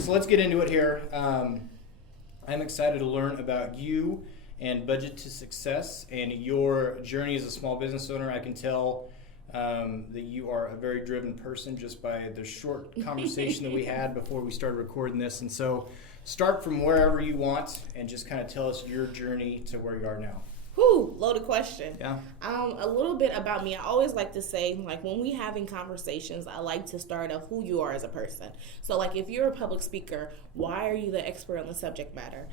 So let's get into it here. I'm excited to learn about you and Budget to Success and your journey as a small business owner. I can tell that you are a very driven person just by the short conversation that we had before we started recording this. And so start from wherever you want and just kind of tell us your journey to where you are now. Whew, loaded question. Yeah. A little bit about me. I always like to say, like, when we having conversations, I like to start off who you are as a person. So, like, if you're a public speaker, why are you the expert on the subject matter?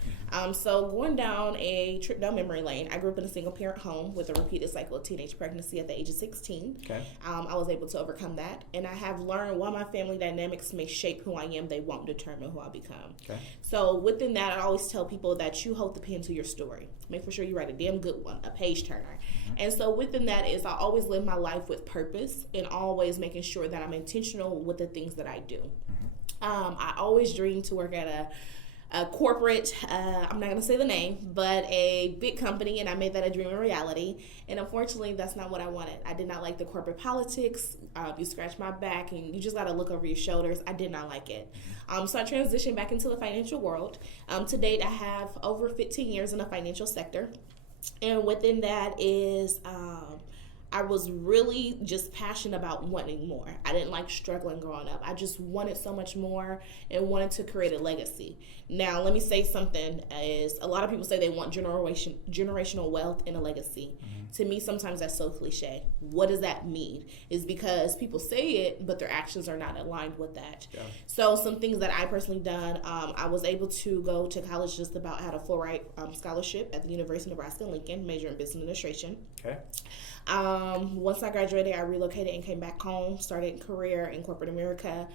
So going down a trip down memory lane, I grew up in a single parent home with a repeated cycle of teenage pregnancy at the age of 16. Okay. I was able to overcome that, and I have learned while my family dynamics may shape who I am, they won't determine who I become. Okay. So within that, I always tell people that you hold the pen to your story. Make for sure you write a damn good one, a page turner. And so within that is I always live my life with purpose and always making sure that I'm intentional with the things that I do. I always dream to work at a corporate, I'm not going to say the name, but a big company, and I made that a dream a reality. And unfortunately, that's not what I wanted. I did not like the corporate politics. You scratch my back and you just got to look over your shoulders. I did not like it. So I transitioned back into the financial world. To date, I have over 15 years in the financial sector. And within that is I was really just passionate about wanting more. I didn't like struggling growing up. I just wanted so much more and wanted to create a legacy. Now, let me say something is a lot of people say they want generational wealth and a legacy. To me, sometimes that's so cliche. What does that mean? Is because people say it, but their actions are not aligned with that. Yeah. So some things that I personally done, I was able to go to college just about, had a full ride scholarship at the University of Nebraska-Lincoln, major in business administration. Okay. Once I graduated, I relocated and came back home, started a career in corporate America.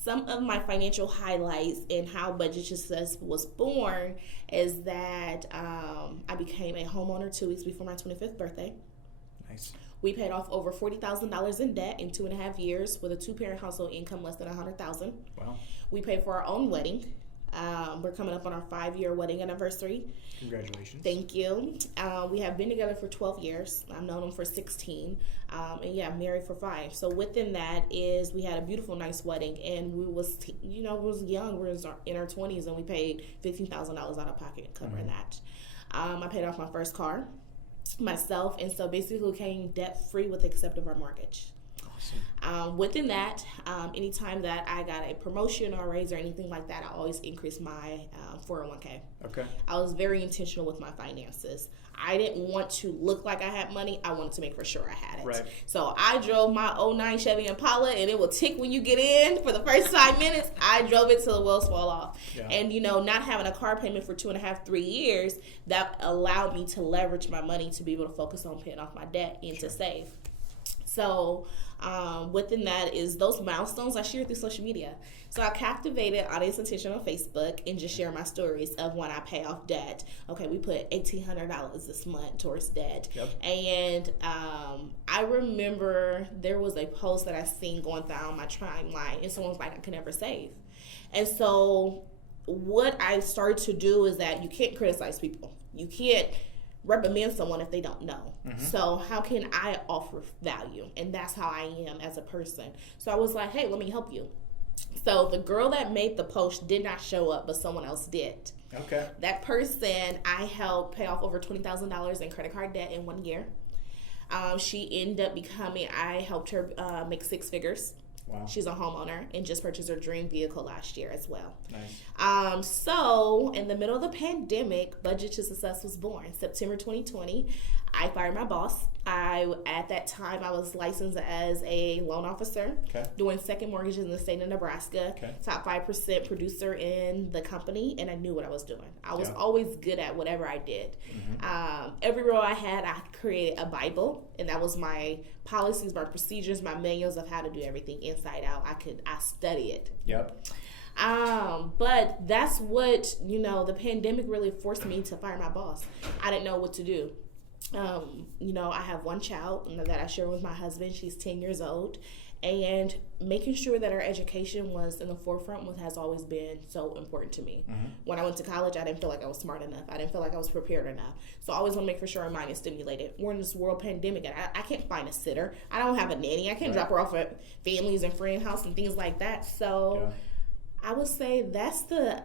Some of my financial highlights and how Budget to Success was born is that I became a homeowner 2 weeks before my 25th birthday. Nice. We paid off over $40,000 in debt in 2.5 years with a two-parent household income less than $100,000. Wow. We paid for our own wedding. We're coming up on our 5-year wedding anniversary. Congratulations. Thank you. We have been together for 12 years. I've known him for 16. And yeah, married for 5. So within that is we had a beautiful, nice wedding. And we was, we was young. We was in our 20s and we paid $15,000 out of pocket covering that. I paid off my first car myself. And so basically became debt free with the exception of our mortgage. Within that, anytime that I got a promotion or a raise or anything like that, I always increased my 401k. Okay. I was very intentional with my finances. I didn't want to look like I had money. I wanted to make for sure I had it. Right. So I drove my 09 Chevy Impala, and it will tick when you get in for the first 5 minutes. I drove it till the wheels fall off. Yeah. And, not having a car payment for 2.5, 3 years, that allowed me to leverage my money to be able to focus on paying off my debt and to save. So within that is those milestones I share through social media. So I captivated audience attention on Facebook and just share my stories of when I pay off debt. Okay, we put $1,800 this month towards debt. Yep. And I remember there was a post that I seen going down my timeline, and someone was like, I can never save. And so what I started to do is that you can't criticize people. You can't recommend someone if they don't know. So how can I offer value? And that's how I am as a person. So I was like, hey, let me help you. So the girl that made the post did not show up, but someone else did. Okay. That person, I helped pay off over $20,000 in credit card debt in 1 year. She ended up I helped her make 6 figures. Wow. She's a homeowner and just purchased her dream vehicle last year as well. Nice. So in the middle of the pandemic, Budget to Success was born. September 2020, I fired my boss. At that time, I was licensed as a loan officer, doing second mortgages in the state of Nebraska, top 5% producer in the company, and I knew what I was doing. I was always good at whatever I did. Every role I had, I created a Bible, and that was my policies, my procedures, my manuals of how to do everything inside out. I study it. Yep. But that's what, the pandemic really forced me to fire my boss. I didn't know what to do. I have one child that I share with my husband. She's 10 years old. And making sure that our education was in the forefront has always been so important to me. When I went to college, I didn't feel like I was smart enough. I didn't feel like I was prepared enough. So I always want to make for sure our mind is stimulated. We're in this world pandemic, and I can't find a sitter. I don't have a nanny. I can't drop her off at families and friend house and things like that. So I would say that's the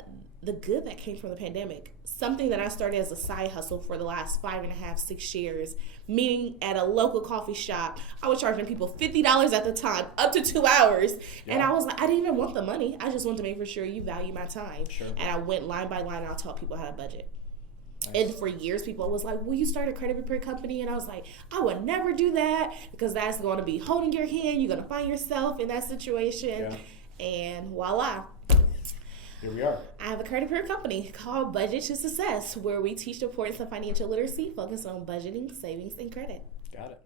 good that came from the pandemic. Something that I started as a side hustle for the last 5.5, 6 years, meeting at a local coffee shop. I was charging people $50 at the time, up to 2 hours. Yeah. And I was like, I didn't even want the money. I just wanted to make for sure you value my time. Sure. And I went line by line and I taught people how to budget. Nice. And for years, people was like, will you start a credit repair company? And I was like, I would never do that because that's going to be holding your hand. You're going to find yourself in that situation. Yeah. And voila. Here we are. I have a credit repair company called Budget to Success, where we teach the importance of financial literacy, focused on budgeting, savings, and credit. Got it.